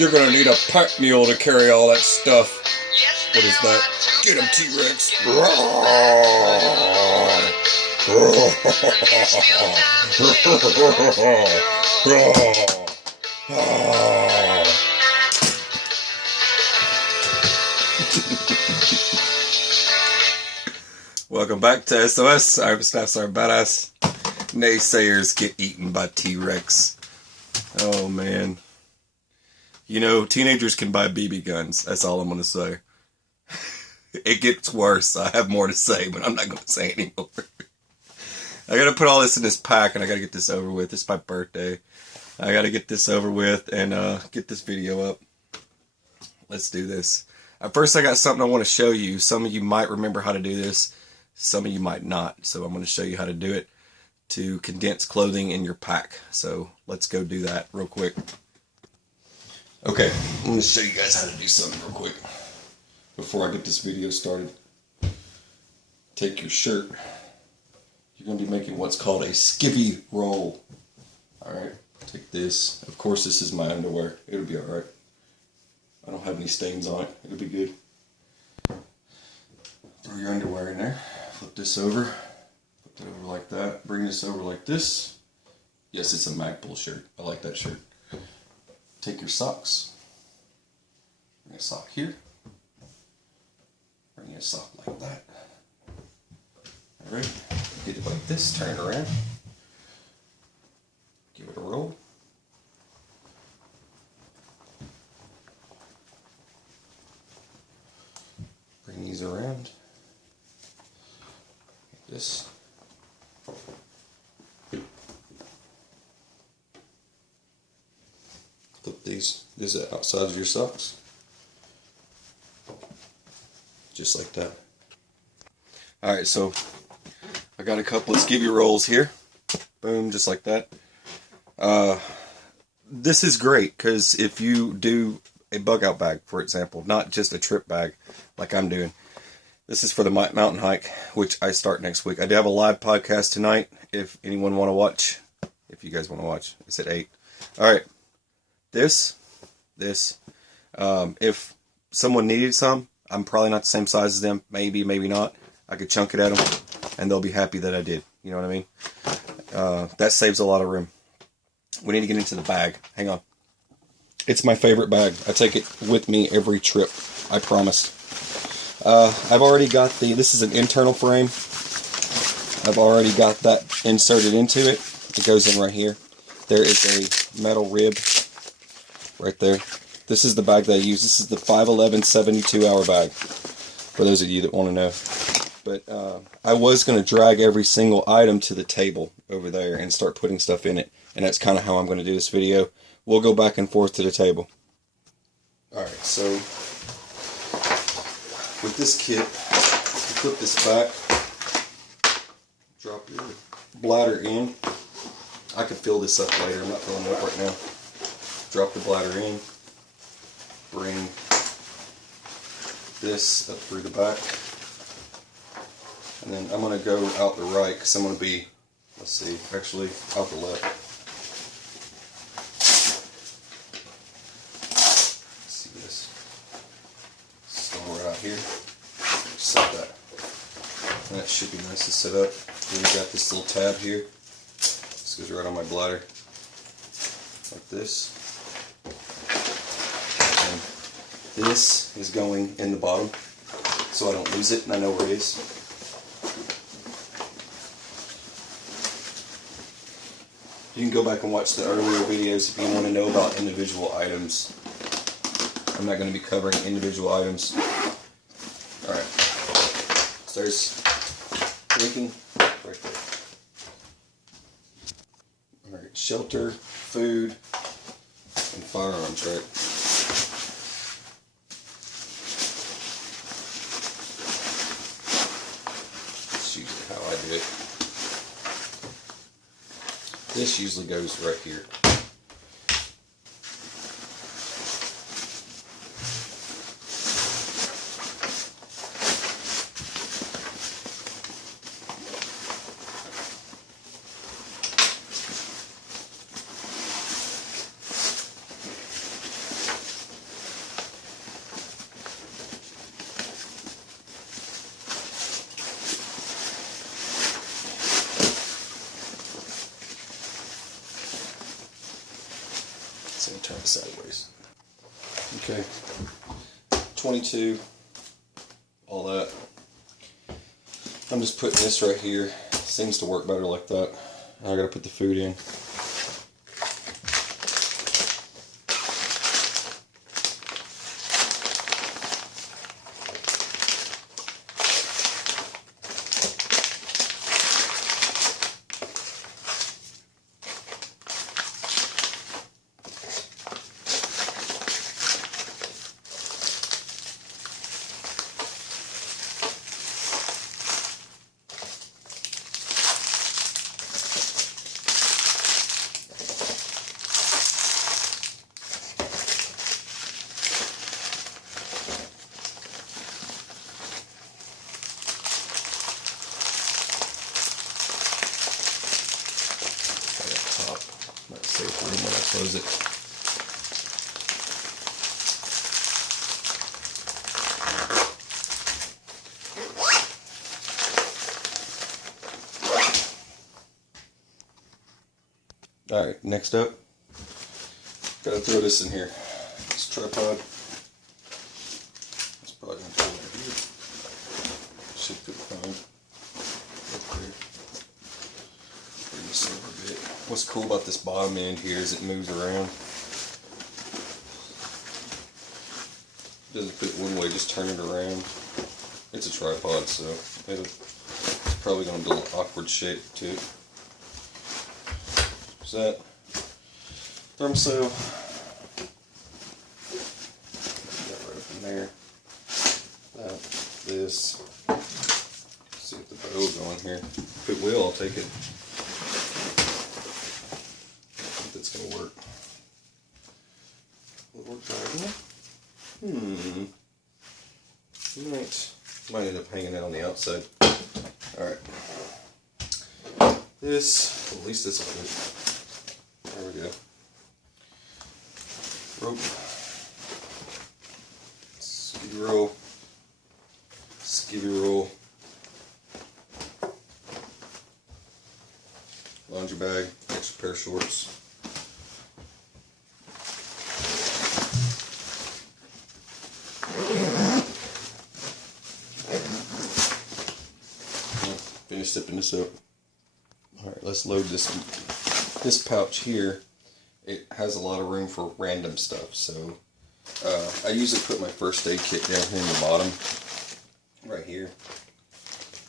You're gonna need a pack mule to carry all that stuff. What is that? Get him, T-Rex. Welcome back to SOS. I'm Staffsar Badass. Naysayers get eaten by T-Rex. Oh man. You know, teenagers can buy BB guns. That's all I'm going to say. It gets worse. I have more to say, but I'm not going to say anymore. I got to put all this in this pack, and I got to get this over with. It's my birthday. I got to get this over with and get this video up. Let's do this. First, I got something I want to show you. Some of you might remember how to do this. Some of you might not. So I'm going to show you how to do it to condense clothing in your pack. So let's go do that real quick. Okay, I'm going to show you guys how to do something real quick before I get this video started. Take your shirt. You're going to be making what's called a skivvy roll. Alright, take this. Of course, this is my underwear. It'll be alright. I don't have any stains on it. It'll be good. Throw your underwear in there. Flip this over. Flip it over like that. Bring this over like this. Yes, it's a Magpul shirt. I like that shirt. Take your socks. Bring a sock here. Bring a sock like that. Alright. Get it like this. Turn it around. Give it a roll. Bring these around. Like this. Flip these outside of your socks. Just like that. Alright, so I got a couple of skivvy rolls here. Boom, just like that. This is great because if you do a bug out bag, for example, not just a trip bag like I'm doing. This is for the mountain hike, which I start next week. I do have a live podcast tonight if anyone want to watch. If you guys want to watch. It's at 8. Alright. This. If someone needed some, I'm probably not the same size as them. Maybe, maybe not. I could chunk it at them, and they'll be happy that I did. You know what I mean? That saves a lot of room. We need to get into the bag. Hang on. It's my favorite bag. I take it with me every trip. I promise. I've already got this is an internal frame. I've already got that inserted into it. It goes in right here. There is a metal rib right there. This is the bag that I use. This is the 511 72-hour bag, for those of you that want to know. But I was going to drag every single item to the table over there and start putting stuff in it. And that's kind of how I'm going to do this video. We'll go back and forth to the table. Alright, so with this kit, you flip this back, drop your bladder in. I can fill this up later. I'm not filling it up right now. Drop the bladder in. Bring this up through the back. And then I'm going to go out the right because I'm going to be, let's see, actually out the left. Let's see this. Somewhere out here. Set that. And that should be nice to set up. Then we got this little tab here. This goes right on my bladder. Like this. And this is going in the bottom so I don't lose it and I know where it is. You can go back and watch the earlier videos if you want to know about individual items. I'm not going to be covering individual items. Alright. So there's drinking right there. Alright, shelter, food, and firearms, right? That's usually how I do it. This usually goes right here. Actually, turn it sideways. Okay. 22. All that. I'm just putting this right here. Seems to work better like that. I gotta put the food in. Might save room when I close it. Alright, next up, gotta throw this in here. This tripod. It's probably gonna go right here. Should fit fine. Right there. Bring this over a bit. What's cool about this bottom end here is it moves around. It doesn't fit one way, just turn it around. It's a tripod, so it's probably going to do an awkward shape to it. There's that. Thermocell. Got right up in there. That, this. Let's see if the bow will go in here. If it will, I'll take it. It's gonna work. Will it work diagonal? Might end up hanging out on the outside. Alright. This, at least this will fit. There we go. Rope. Skivvy roll. Skivvy roll. Laundry bag. Extra pair of shorts. Finish zipping this up. Alright, let's load this pouch here. It has a lot of room for random stuff, so I usually put my first aid kit down here in the bottom. Right here.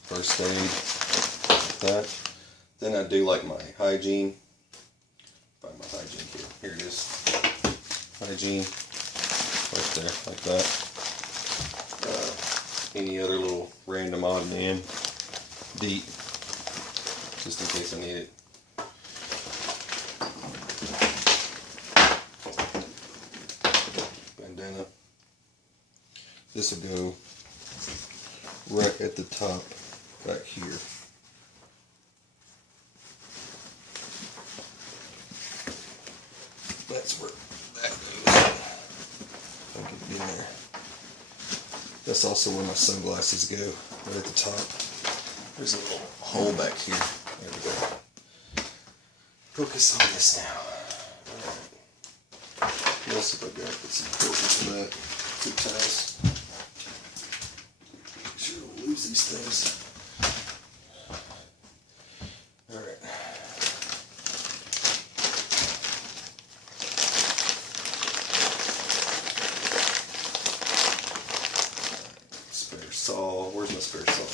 First aid. Like that. Then I do like my hygiene. Find my hygiene kit. Here it is. Hygiene. Right there, like that. Any other little random odd and end. Deep, just in case I need it. Bandana. This will go right at the top, back here. That's where that goes. I'll get it in there. That's also where my sunglasses go, right at the top. There's a little hole back here. There we go. Focus on this now. Alright. What else have I got that's important for that? Zip ties. Make sure I don't lose these things. Alright. Spare saw. Where's my spare saw?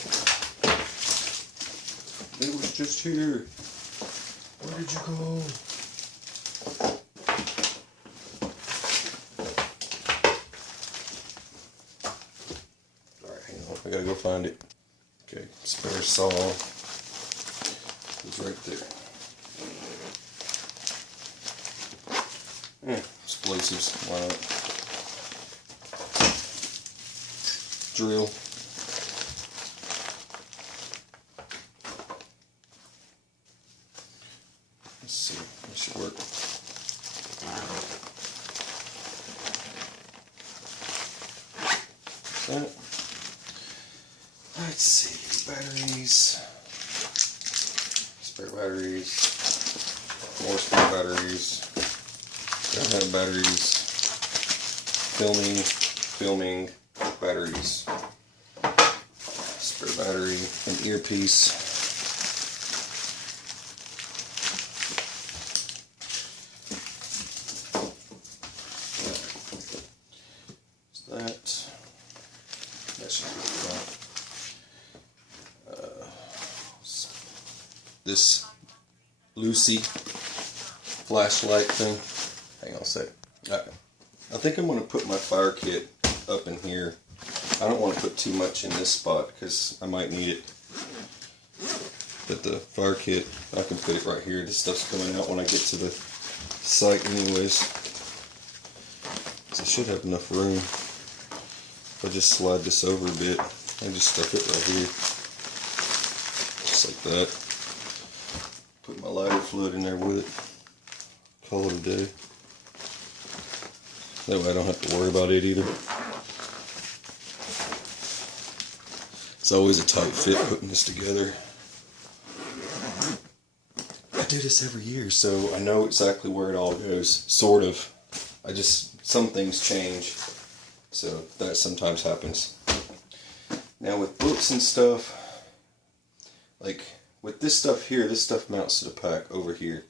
It was just here. Where did you go? Alright, hang on. I gotta go find it. Okay, spare saw is right there. Explosives. Why not? Drill. Let's see, that should work. That. Let's see, batteries, spare batteries, more spare batteries, I have batteries, filming, batteries, spare battery, an earpiece. That should be fine. This Lucy flashlight thing. Hang on a sec. I think I'm going to put my fire kit up in here. I don't want to put too much in this spot because I might need it. But the fire kit, I can put it right here. This stuff's coming out when I get to the site anyways. So I should have enough room. If I just slide this over a bit, I just stuff it right here. Just like that. Put my lighter fluid in there with it. Call it a day. That way I don't have to worry about it either. It's always a tight fit putting this together. I do this every year, so I know exactly where it all goes. Sort of. Some things change. So that sometimes happens. Now with books and stuff, like with this stuff here, this stuff mounts to the pack over here.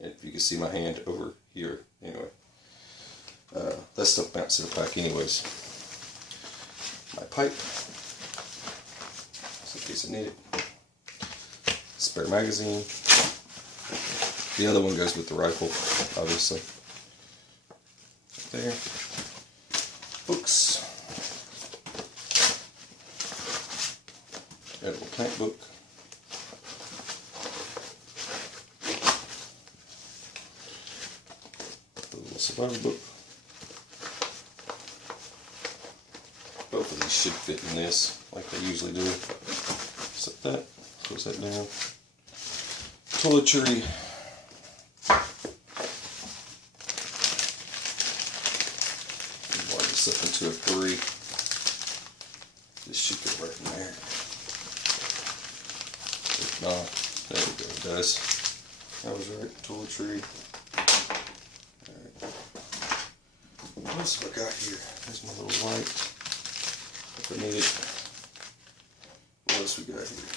If you can see my hand over here, anyway. That stuff mounts to the pack anyways. My pipe, just in case I need it. Spare magazine. The other one goes with the rifle, obviously. There. Books. Edible plant book. A little survival book. Both of these should fit in this, like they usually do. Set that, close that down. Toiletry. Wind this up into a 3. This should go right in there. If not, there we go, it does. That was right, toiletry. Alright. What else have I got here? There's my little light. If I need it. What else we got here?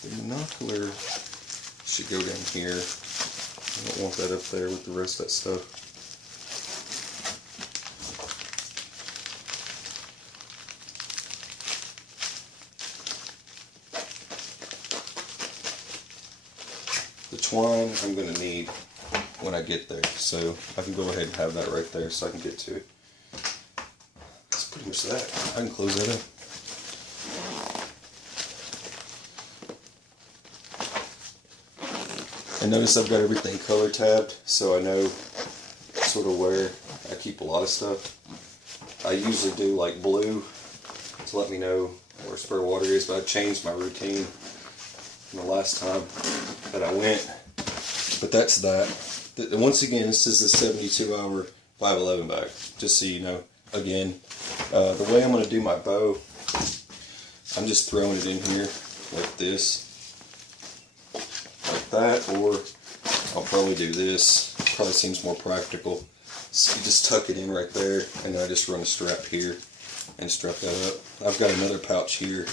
The binocular should go down here. I don't want that up there with the rest of that stuff. The twine I'm going to need when I get there, so I can go ahead and have that right there so I can get to it. That's pretty much that. I can close that up. And notice I've got everything color tabbed, so I know sort of where I keep a lot of stuff. I usually do like blue to let me know where spare water is, but I changed my routine from the last time that I went. But that's that. Once again, this is the 72-hour 511 bag, just so you know. Again, the way I'm going to do my bow, I'm just throwing it in here like this. Like that, or I'll probably do this. Probably seems more practical. So you just tuck it in right there, and then I just run a strap here and strap that up. I've got another pouch here.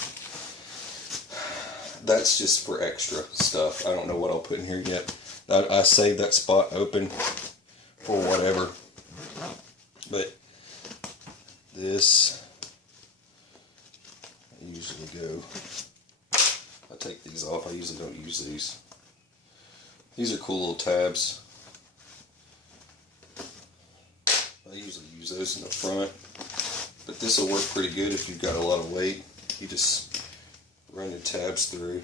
That's just for extra stuff. I don't know what I'll put in here yet. I saved that spot open for whatever. But this, I usually go. I take these off. I usually don't use these. These are cool little tabs. I usually use those in the front, but this will work pretty good if you've got a lot of weight. You just run your tabs through,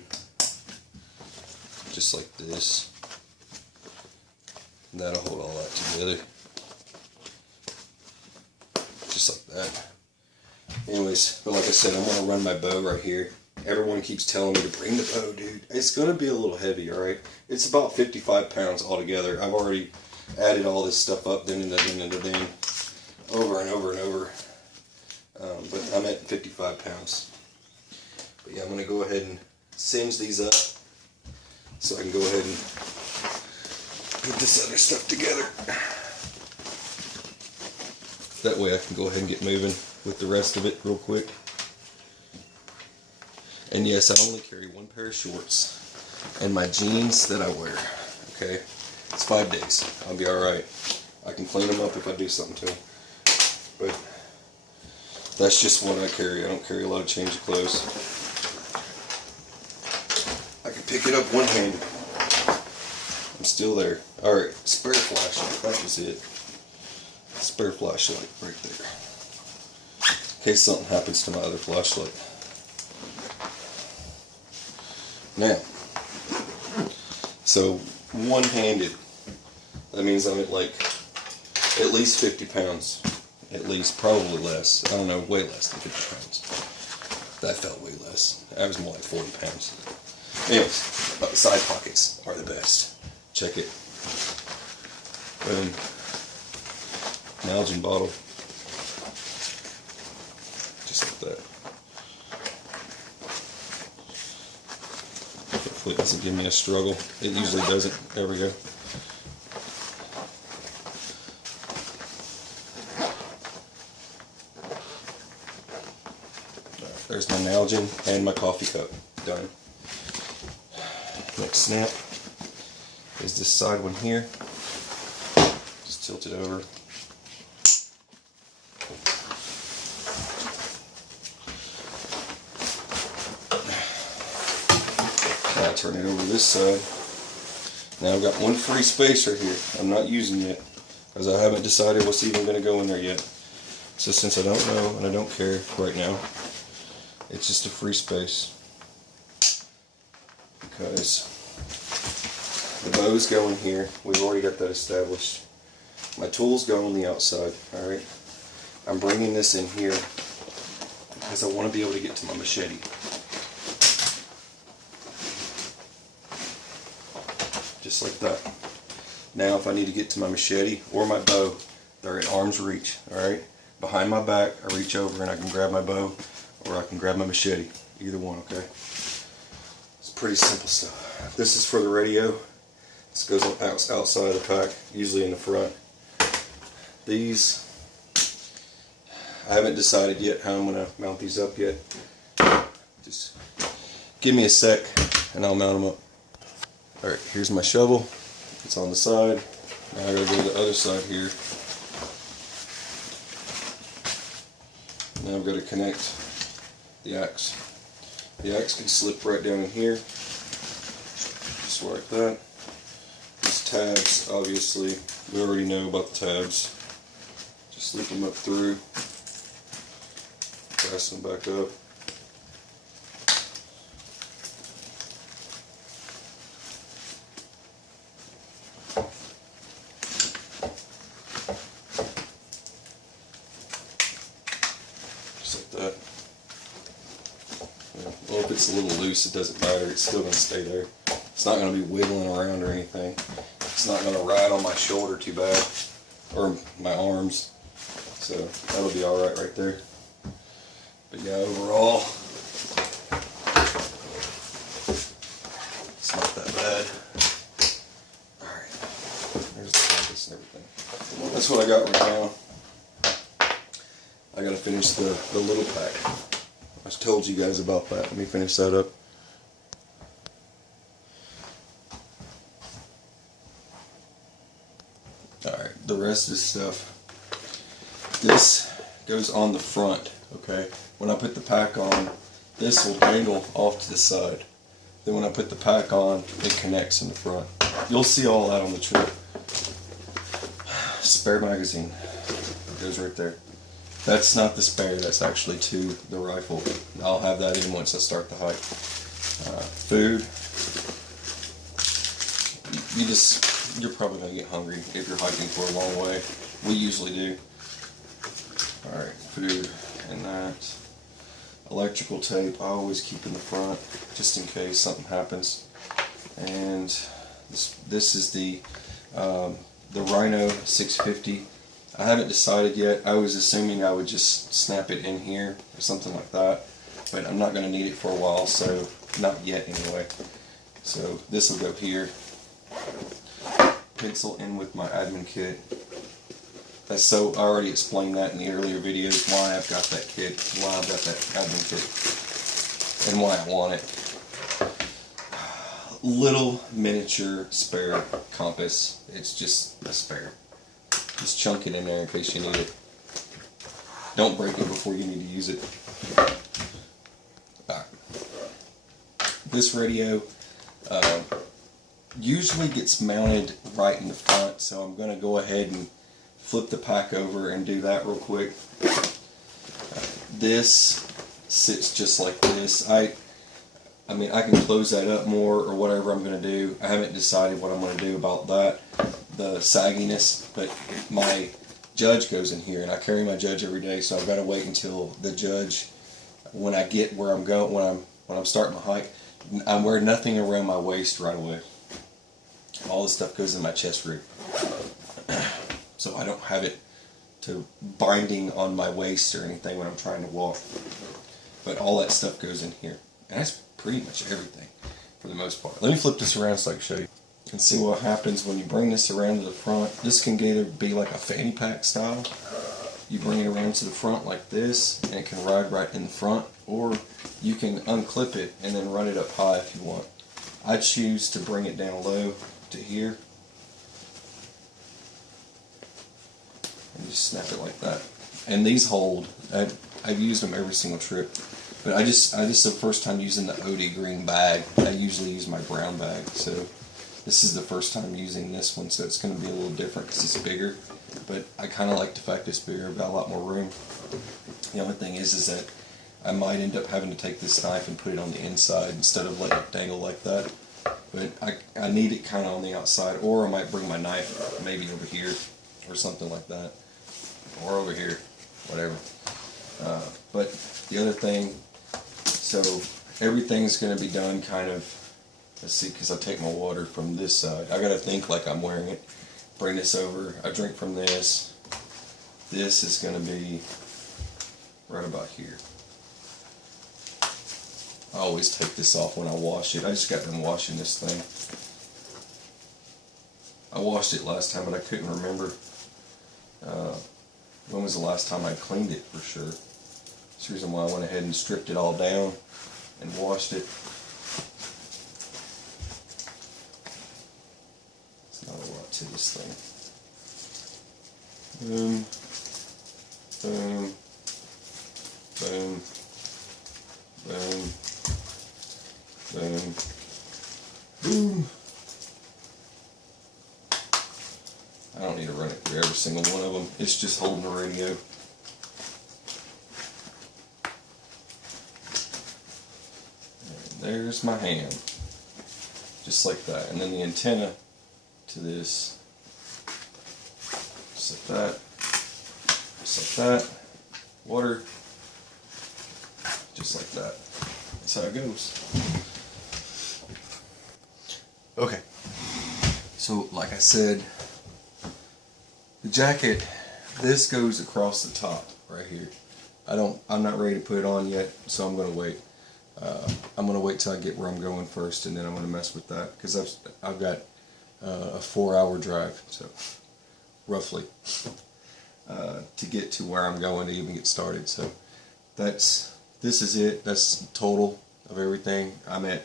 just like this. And that'll hold all that together, just like that. Anyways, but like I said, I'm gonna run my bow right here. Everyone keeps telling me to bring the bow, dude. It's going to be a little heavy, alright? It's about 55 pounds altogether. I've already added all this stuff up, over and over and over. But I'm at 55 pounds. But yeah, I'm going to go ahead and singe these up so I can go ahead and put this other stuff together. That way I can go ahead and get moving with the rest of it real quick. And yes, I only carry one pair of shorts and my jeans that I wear. Okay, it's 5 days. I'll be alright. I can clean them up if I do something to them. But that's just what I carry. I don't carry a lot of change of clothes. I can pick it up one-handed. I'm still there. Alright, spare flashlight. That was it. Spare flashlight right there. In case something happens to my other flashlight. Now, so one-handed. That means I'm at like at least 50 pounds. At least, probably less. I don't know, way less than 50 pounds. That felt way less. That was more like 40 pounds. Anyways, side pockets are the best. Check it. Boom. Nalgene bottle. Just like that. Hopefully it doesn't give me a struggle. It usually doesn't. There we go. There's my Nalgene and my coffee cup. Done. Next snap is this side one here. Just tilt it over. Now I turn it over to this side. Now I've got one free space right here. I'm not using it because I haven't decided what's even going to go in there yet. So since I don't know and I don't care right now, it's just a free space. Because the bows go in here. We've already got that established. My tools go on the outside. Alright. I'm bringing this in here because I want to be able to get to my machete. Just like that. Now if I need to get to my machete or my bow, they're at arm's reach. Alright. Behind my back, I reach over and I can grab my bow or I can grab my machete. Either one, okay? It's pretty simple stuff. This is for the radio. This goes on outside of the pack, usually in the front. These, I haven't decided yet how I'm going to mount these up yet. Just give me a sec and I'll mount them up. Alright, here's my shovel. It's on the side. Now I gotta go to the other side here. Now I've got to connect the axe. The axe can slip right down in here. Just like that. These tabs, obviously, we already know about the tabs. Just slip them up through. Fasten them back up. That. Well, if it's a little loose, it doesn't matter. It's still going to stay there. It's not going to be wiggling around or anything. It's not going to ride on my shoulder too bad, or my arms. So that'll be all right there. But yeah, overall, it's not that bad. All right, there's the compass and everything. That's what I got right now. I gotta finish the little pack. I told you guys about that. Let me finish that up. Alright, the rest of this stuff. This goes on the front, okay? When I put the pack on, this will dangle off to the side. Then when I put the pack on, it connects in the front. You'll see all that on the trip. Spare magazine. It goes right there. That's not the spare, that's actually to the rifle. I'll have that in once I start the hike. Food. You're probably going to get hungry if you're hiking for a long way. We usually do. Alright, food and that. Electrical tape, I always keep in the front, just in case something happens. And this is the Rhino 650. I haven't decided yet. I was assuming I would just snap it in here or something like that, but I'm not going to need it for a while, so not yet anyway. So this will go here. pencil in with my admin kit. So I already explained that in the earlier videos, why I've got that kit, why I've got that admin kit, and why I want it. Little miniature spare compass. It's just a spare. Just chunk it in there in case you need it. Don't break it before you need to use it. Alright. This radio usually gets mounted right in the front, so I'm going to go ahead and flip the pack over and do that real quick. This sits just like this. I mean, I can close that up more or whatever I'm going to do. I haven't decided what I'm going to do about that, the sagginess, but my judge goes in here, and I carry my judge every day, so I've got to wait until the judge, when I get where I'm going, when I'm starting my hike, I wear nothing around my waist right away. All the stuff goes in my chest rig. So I don't have it to binding on my waist or anything when I'm trying to walk. But all that stuff goes in here. And that's pretty much everything for the most part. Let me flip this around so I can show you. And see what happens when you bring this around to the front. This can either be like a fanny pack style. You bring it around to the front like this, and it can ride right in the front. Or you can unclip it and then run it up high if you want. I choose to bring it down low to here. And just snap it like that. And these hold. I've used them every single trip. But this is the first time using the Odie green bag. I usually use my brown bag. So this is the first time using this one. So it's going to be a little different because it's bigger. But I kind of like the fact it's bigger. I've got a lot more room. The only thing is that I might end up having to take this knife and put it on the inside instead of letting it dangle like that. But I need it kind of on the outside. Or I might bring my knife maybe over here or something like that. Or over here, whatever. But the other thing, so everything's going to be done kind of, let's see, because I take my water from this side. I got to think like I'm wearing it. Bring this over. I drink from this. This is going to be right about here. I always take this off when I wash it. I just got done washing this thing. I washed it last time, but I couldn't remember. When was the last time I cleaned it for sure? That's the reason why I went ahead and stripped it all down and washed it. There's not a lot to this thing. Boom, boom, boom, boom, boom, boom. I don't need to run it through every single one of them. It's just holding the radio. And there's my hand. Just like that. And then the antenna to this. Just like that. Just like that. Water. Just like that. That's how it goes. Okay. So, like I said, the jacket, this goes across the top right here. I'm not ready to put it on yet, so I'm going to wait. I'm going to wait till I get where I'm going first, and then I'm going to mess with that, because I've got a 4-hour drive, so roughly, to get to where I'm going to even get started. So this is it. That's total of everything. I'm at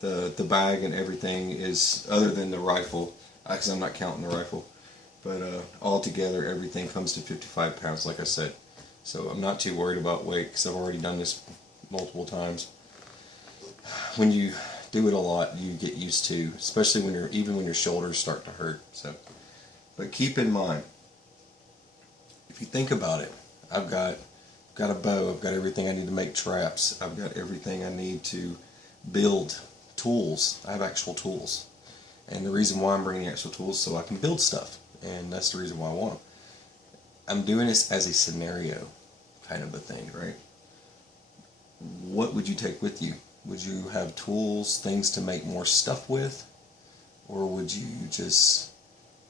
the bag and everything is, other than the rifle, because I'm not counting the rifle. But altogether, everything comes to 55 pounds, like I said. So I'm not too worried about weight, because I've already done this multiple times. When you do it a lot, you get used to, especially even when your shoulders start to hurt. So, but keep in mind, if you think about it, I've got a bow, I've got everything I need to make traps, I've got everything I need to build tools. I have actual tools. And the reason why I'm bringing actual tools is so I can build stuff. And that's the reason why I want them. I'm doing this as a scenario kind of a thing, right? What would you take with you? Would you have tools, things to make more stuff with? Or would you just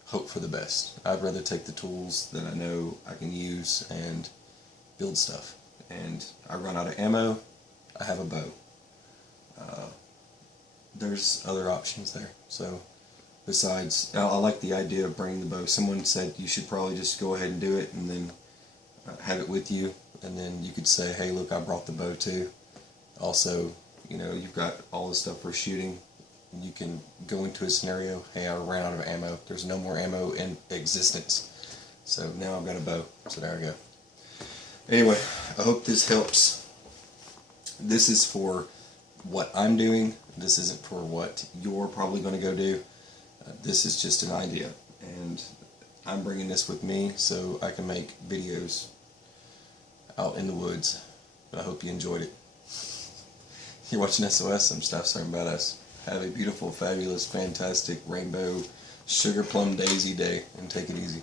hope for the best? I'd rather take the tools that I know I can use and build stuff. And I run out of ammo, I have a bow. There's other options there. So besides, I like the idea of bringing the bow. Someone said you should probably just go ahead and do it and then have it with you, and then you could say, hey, look, I brought the bow too. Also, you know, you've got all the stuff for shooting. You can go into a scenario, hey, I ran out of ammo. There's no more ammo in existence. So now I've got a bow. So there I go. Anyway, I hope this helps. This is for what I'm doing. This isn't for what you're probably going to go do. This is just an idea. And I'm bringing this with me so I can make videos out in the woods. But I hope you enjoyed it. You're watching SOS. I'm Staff Sergeant Badass. Have a beautiful, fabulous, fantastic, rainbow, sugar plum daisy day, and take it easy.